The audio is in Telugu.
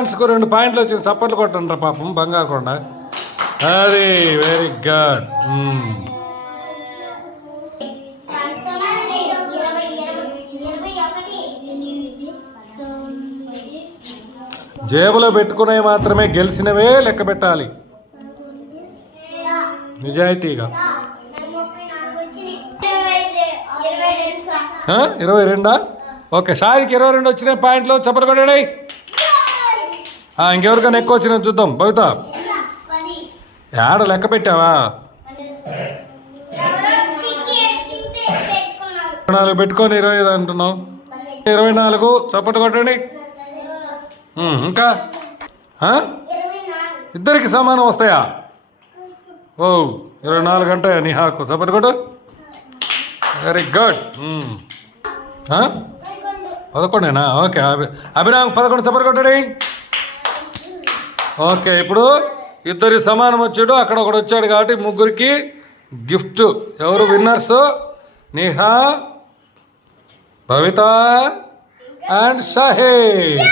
2 పాయింట్లు వచ్చింది. చప్పట్లు కొట్టండి రా పాపం బంగారకొండ. అది వెరీ గుడ్. జేబులో పెట్టుకునే మాత్రమే గెలిచినవే లెక్క పెట్టాలి నిజాయితీగా. 22. ఓకే, షాయికి 22 వచ్చినాయి పాయింట్లు. చప్పట్లు కొట్టండి. ఇంకెవరికైనా ఎక్కువ వచ్చినా చూద్దాం. భవిత ఏడ లెక్క పెట్టావా? 4 పెట్టుకొని 25 అంటున్నావు. 24. చప్పట్లు కొట్టండి. ఇంకా ఇద్దరికి సమానం వస్తాయా? 24 అంటాయా నీ హాకు? చప్పట్లు కొట్టు. Very good. 11. ఓకే, అభిరామ్ 11. చప్పట్లు కొట్టండి. ఓకే, ఇప్పుడు ఇద్దరి సమానం వచ్చాడు. అక్కడ ఒకడు వచ్చాడు కాబట్టి ముగ్గురికి గిఫ్ట్. ఎవరు విన్నర్స్? నేహా, భవిత అండ్ షాహిద్.